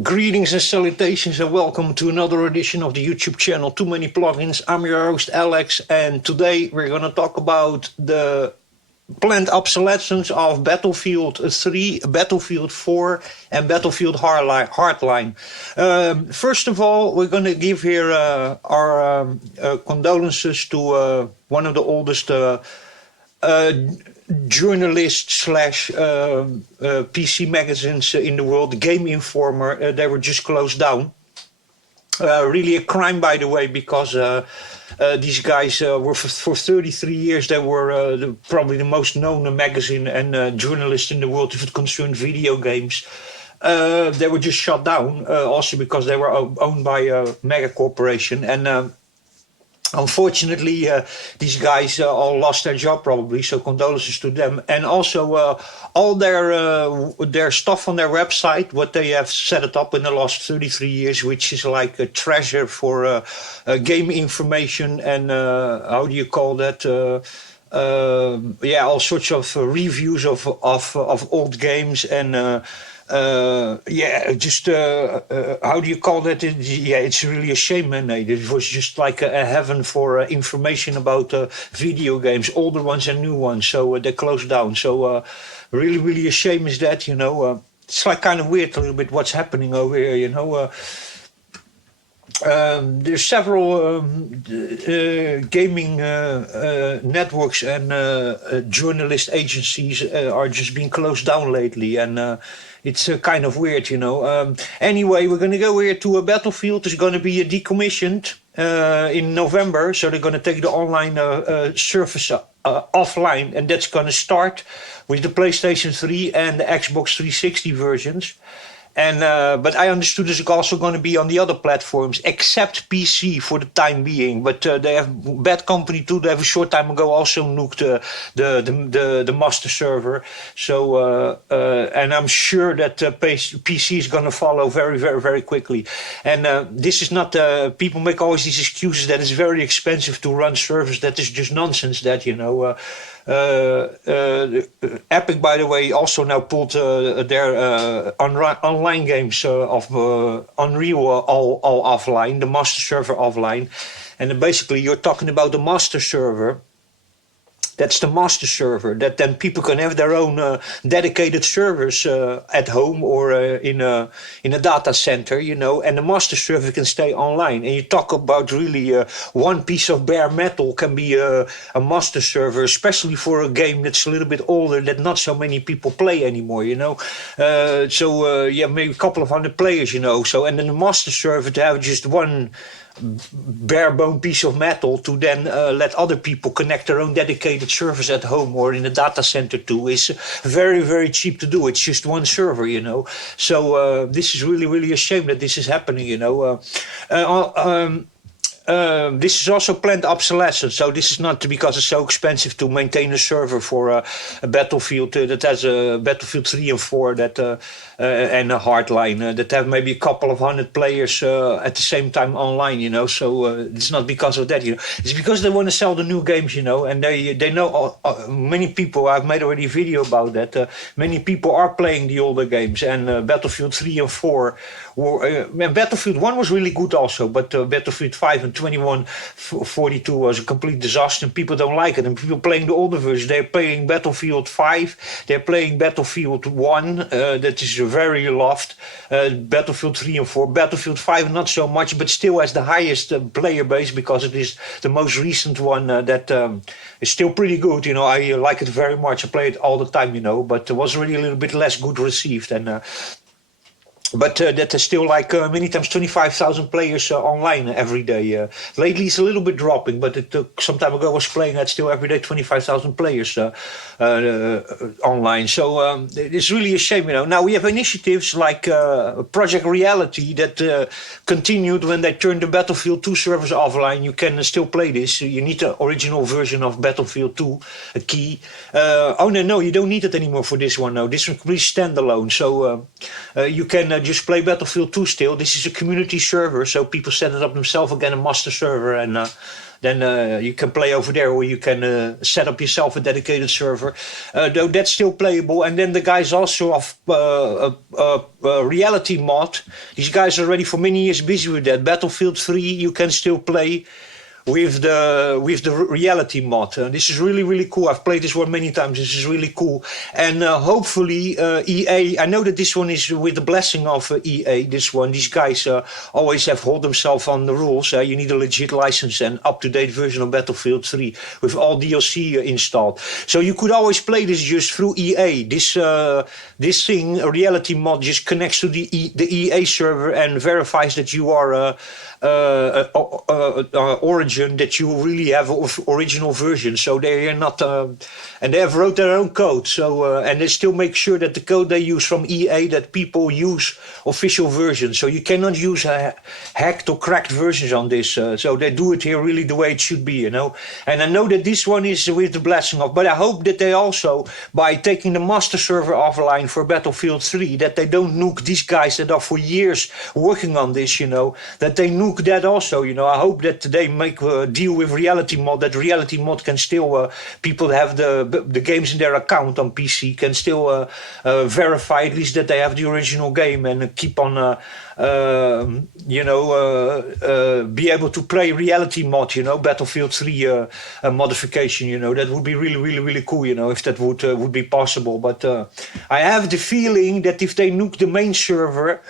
Greetings and salutations and welcome to another edition of the YouTube channel Too Many Plugins. I'm your host Alex, and today we're going to talk about the planned obsolescence of Battlefield 3, Battlefield 4 and Battlefield Hardline. First of all, we're going to give here our condolences to one of the oldest journalists slash PC magazines in the world, the Game Informer. They were just closed down. Really a crime, by the way, because these guys were for 33 years, they were probably the most known magazine and journalist in the world if it concerned video games. They were just shut down, also because they were owned by a mega corporation. And unfortunately, these guys all lost their job probably, so condolences to them. And also all their stuff on their website, what they have set it up in the last 33 years, which is like a treasure for game information and how do you call that? Yeah, all sorts of reviews of old games and yeah, just how do you call that? Yeah, it's really a shame, man. It was just like a heaven for information about video games, older ones and new ones. So they closed down. So really, really a shame is that, you know. It's like kind of weird a little bit what's happening over here, you know. There's several gaming networks and journalist agencies are just being closed down lately, and it's kind of weird, you know. Anyway, we're going to go here to a Battlefield. It's going to be decommissioned in November, so they're going to take the online service offline, and that's going to start with the PlayStation 3 and the Xbox 360 versions. And but I understood it's also going to be on the other platforms except PC for the time being. But they have Bad Company too. They have a short time ago also nuked the master server. So and I'm sure that PC is going to follow very, very, very quickly. And this is not people make always these excuses that it's very expensive to run servers. That is just nonsense. That, you know. Epic, by the way, also now pulled their online games of Unreal all offline, the master server offline. And basically you're talking about the master server. That's the master server, that then people can have their own dedicated servers at home or in a data center, you know, and the master server can stay online. And you talk about really one piece of bare metal can be a master server, especially for a game that's a little bit older that not so many people play anymore, you know. So yeah, maybe a couple of hundred players, you know. So, and then the master server to have just one bare bone piece of metal to then let other people connect their own dedicated servers at home or in a data center too is very, very cheap to do. It's just one server, you know. So this is really, really a shame that this is happening, you know. This is also planned obsolescence, so this is not because it's so expensive to maintain a server for a Battlefield that has a Battlefield 3 and 4 that and a Hardline that have maybe a couple of hundred players at the same time online, you know. So it's not because of that, you know. It's because they want to sell the new games, you know, and they know many people. I've made already a video about that. Many people are playing the older games, and Battlefield 3 and 4. And Battlefield 1 was really good also, but Battlefield 5 and 2142 was a complete disaster and people don't like it. And people playing the older version, they're playing Battlefield 5, they're playing Battlefield 1, that is very loved, Battlefield 3 and 4, Battlefield 5 not so much, but still has the highest player base because it is the most recent one that is still pretty good, you know. I like it very much, I play it all the time, you know, but it was really a little bit less good received. And but that is still like many times 25,000 players online every day. Lately it's a little bit dropping, but it took some time ago I was playing at still every day 25,000 players online. So it's really a shame, you know. Now we have initiatives like Project Reality that continued when they turned the Battlefield 2 servers offline. You can still play this. You need the original version of Battlefield 2, a key. Oh no, you don't need it anymore for this one. No, this is completely standalone. So you can just play Battlefield 2 still. This is a community server, so people set it up themselves again, a master server, and then you can play over there, or you can set up yourself a dedicated server. Though that's still playable. And then the guys also of reality mod. These guys are already for many years busy with that. Battlefield 3 you can still play with the reality mod. This is really, really cool. I've played this one many times. This is really cool. And hopefully EA, I know that this one is with the blessing of EA, this one. These guys always have hold themselves on the rules. You need a legit license and up-to-date version of Battlefield 3 with all DLC installed. So you could always play this just through EA. This thing, a reality mod, just connects to the EA server and verifies that you are Origin, that you really have original version. So they are not, and they have wrote their own code. So and they still make sure that the code they use from EA, that people use official versions. So you cannot use hacked or cracked versions on this. So they do it here really the way it should be, you know. And I know that this one is with the blessing of, but I hope that they also, by taking the master server offline for Battlefield 3, that they don't nuke these guys that are for years working on this, you know, that they nuke that also, you know. I hope that they make a deal with reality mod, that reality mod can still, people that have the games in their account on PC can still verify at least that they have the original game and keep on be able to play reality mod, you know, Battlefield 3 modification, you know. That would be really, really, really cool, you know, if that would be possible. But I have the feeling that if they nuke the main server,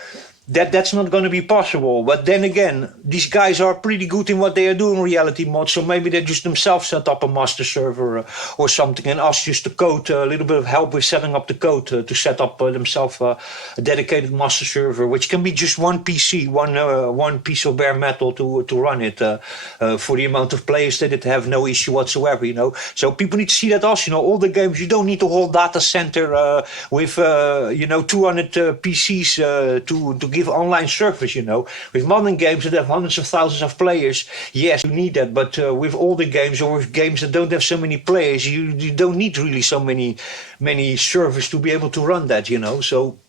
that's not going to be possible. But then again, these guys are pretty good in what they are doing, reality mod, so maybe they just themselves set up a master server or something and ask just the code, a little bit of help with setting up the code to set up themselves a dedicated master server, which can be just one PC, one piece of bare metal to run it for the amount of players that it have no issue whatsoever, you know. So people need to see that also, you know, all the games, you don't need a whole data center with 200 PCs to give online service, you know. With modern games that have hundreds of thousands of players, yes, you need that. But with older games or with games that don't have so many players, you don't need really so many servers to be able to run that, you know. So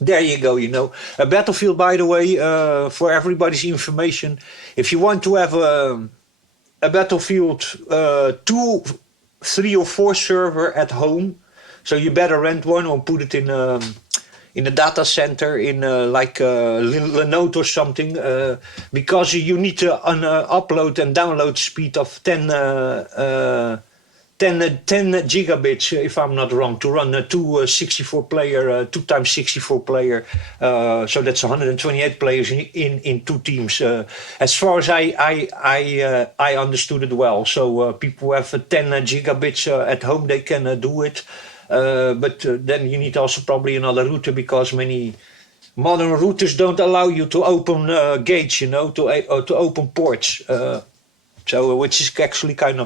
there you go, you know. Battlefield, by the way, for everybody's information, if you want to have a Battlefield 2, 3 or 4 server at home, so you better rent one or put it in a data center in Linode or something, because you need to upload and download speed of 10 gigabits, if I'm not wrong, to run a 2 times 64 player. So that's 128 players in 2 teams. As far as I understood it well. So people who have 10 gigabits at home, they can do it. But then you need also probably another router, because many modern routers don't allow you to open gates, you know, to open ports. So which is actually kind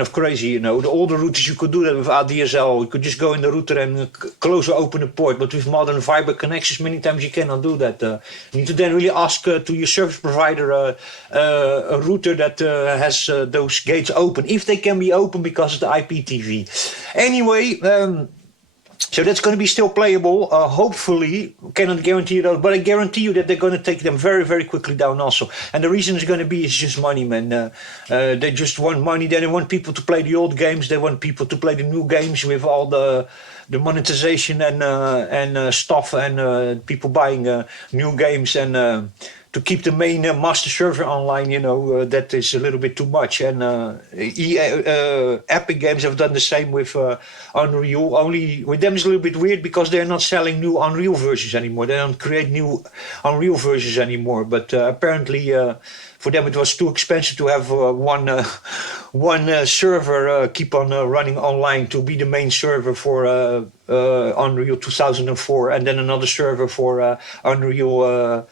of crazy, you know. The older routers, you could do that with ADSL. You could just go in the router and close or open a port. But with modern fiber connections, many times you cannot do that. You need to then really ask to your service provider a router that has those gates open, if they can be open because of the IPTV. Anyway, so that's going to be still playable. Hopefully, cannot guarantee those, but I guarantee you that they're going to take them very, very quickly down also. And the reason is going to be is just money, man. They just want money. They don't want people to play the old games. They want people to play the new games with all the monetization and stuff, and people buying new games, and to keep the main master server online, you know, that is a little bit too much. And Epic Games have done the same with Unreal. Only with them it's a little bit weird because they're not selling new Unreal versions anymore. They don't create new Unreal versions anymore. But apparently for them it was too expensive to have one server keep on running online to be the main server for Unreal 2004, and then another server for Unreal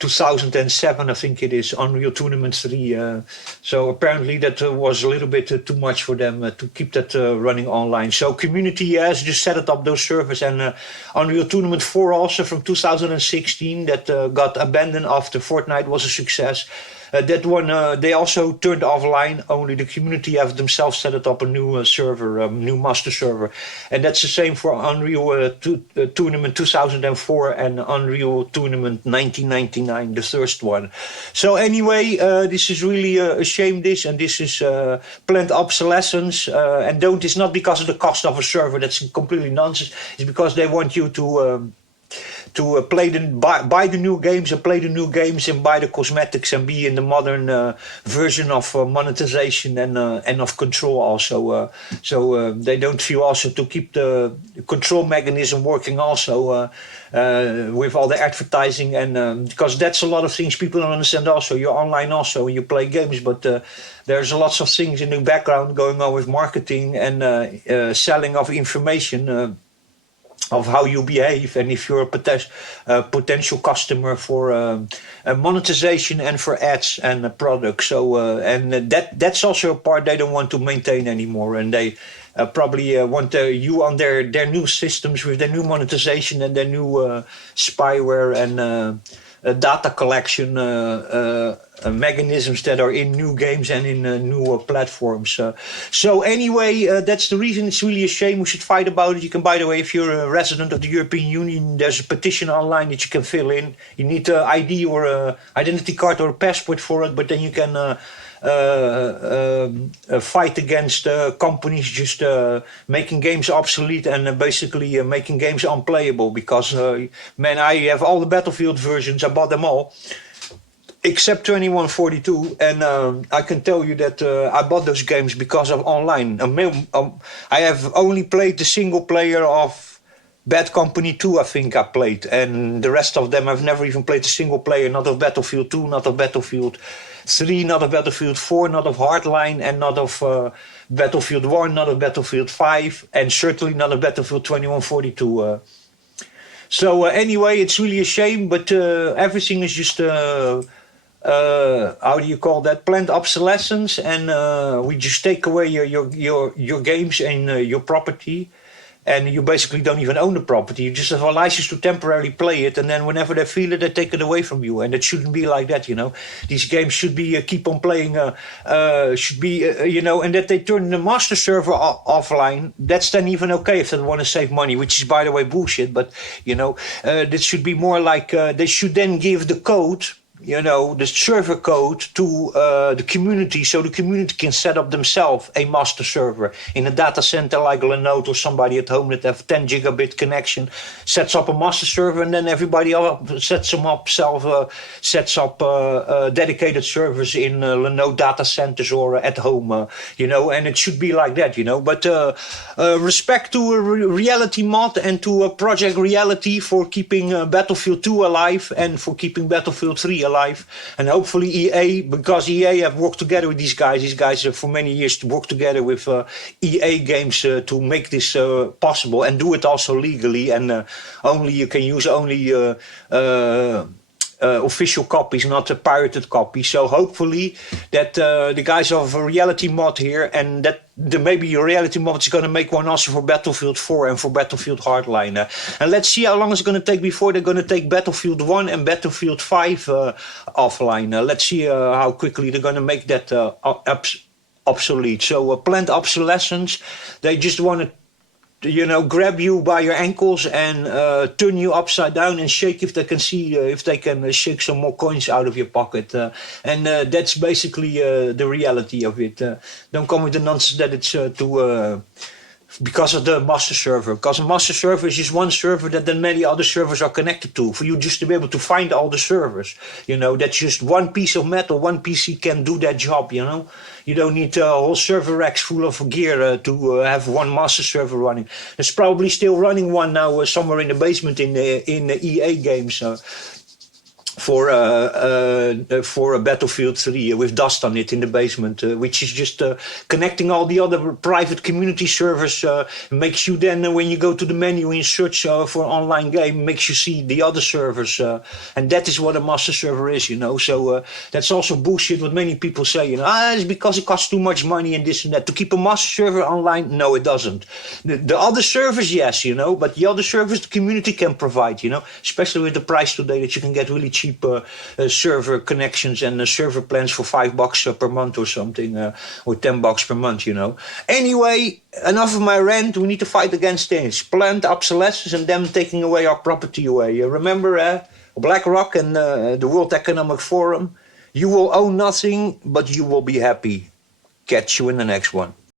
2007, I think it is, Unreal Tournament 3. So apparently that was a little bit too much for them to keep that running online. So community has just set up those servers, and Unreal Tournament 4 also from 2016 that got abandoned after Fortnite was a success. That one they also turned offline. Only the community have themselves set it up a new server, new master server, and that's the same for Unreal Tournament 2004 and Unreal Tournament 1999, the first one. So anyway, this is really a shame. This is planned obsolescence, and don't. It's not because of the cost of a server. That's completely nonsense. It's because they want you to buy the new games and play the new games and buy the cosmetics and be in the modern version of monetization and of control also. So they don't feel also to keep the control mechanism working also with all the advertising and because that's a lot of things people don't understand also. You're online also, you play games, but there's lots of things in the background going on with marketing and selling of information. Of how you behave and if you're a potential customer for monetization and for ads and products. So and that's also a part they don't want to maintain anymore, and they probably want you on their new systems with their new monetization and their new spyware and data collection mechanisms that are in new games and in new platforms. So anyway, that's the reason. It's really a shame. We should fight about it. You can, by the way, if you're a resident of the European Union, there's a petition online that you can fill in. You need an ID or an identity card or a passport for it, but then you can fight against companies just making games obsolete and basically making games unplayable because, man, I have all the Battlefield versions. I bought them all. Except 2142, and I can tell you that I bought those games because of online. I have only played the single player of Bad Company 2, I think I played, and the rest of them I've never even played the single player, not of Battlefield 2, not of Battlefield 3, not of Battlefield 4, not of Hardline, and not of Battlefield 1, not of Battlefield 5, and certainly not of Battlefield 2142. So anyway, it's really a shame, but everything is just... how do you call that? Planned obsolescence, and we just take away your games and your property, and you basically don't even own the property. You just have a license to temporarily play it, and then whenever they feel it, they take it away from you. And it shouldn't be like that, you know. These games should be keep on playing, should be, you know, and that they turn the master server offline. That's then even okay if they want to save money, which is, by the way, bullshit. But you know, that should be more like they should then give the code. You know, the server code to the community, so the community can set up themselves a master server in a data center like Linode or somebody at home that have 10 gigabit connection, sets up a master server, and then everybody else sets up dedicated servers in Linode data centers or at home, you know, and it should be like that, you know. But respect to Reality Mod and to Project Reality for keeping Battlefield 2 alive and for keeping Battlefield 3 alive, and hopefully EA, because EA have worked together with these guys for many years to work together with EA games to make this possible and do it also legally, and only you can use only official copies, not a pirated copy. So hopefully that the guys of Reality Mod here, and that maybe Reality Mod is going to make one also for Battlefield 4 and for Battlefield Hardline. And let's see how long it's going to take before they're going to take Battlefield 1 and Battlefield 5 offline. Let's see how quickly they're going to make that obsolete. So planned obsolescence, they just want to, you know, grab you by your ankles and turn you upside down and shake if they can see if they can shake some more coins out of your pocket, and that's basically the reality of it. Don't come with the nonsense that it's because of the master server. Because a master server is just one server that then many other servers are connected to. For you just to be able to find all the servers, you know, that's just one piece of metal, one PC can do that job, you know. You don't need a whole server racks full of gear to have one master server running. There's probably still running one now somewhere in the basement in the EA games. For a Battlefield 3 with dust on it in the basement, which is just connecting all the other private community servers, makes you then, when you go to the menu and search for an online game, makes you see the other servers, and that is what a master server is, you know. So that's also bullshit what many people say, you know, it's because it costs too much money and this and that. To keep a master server online, no, it doesn't. The other servers, yes, you know, but the other servers the community can provide, you know, especially with the price today that you can get really cheap cheap server connections and server plans for $5 per month or something, or $10 per month, you know. Anyway, enough of my rant. We need to fight against this planned obsolescence and them taking away our property away. You remember BlackRock and the World Economic Forum? You will own nothing, but you will be happy. Catch you in the next one.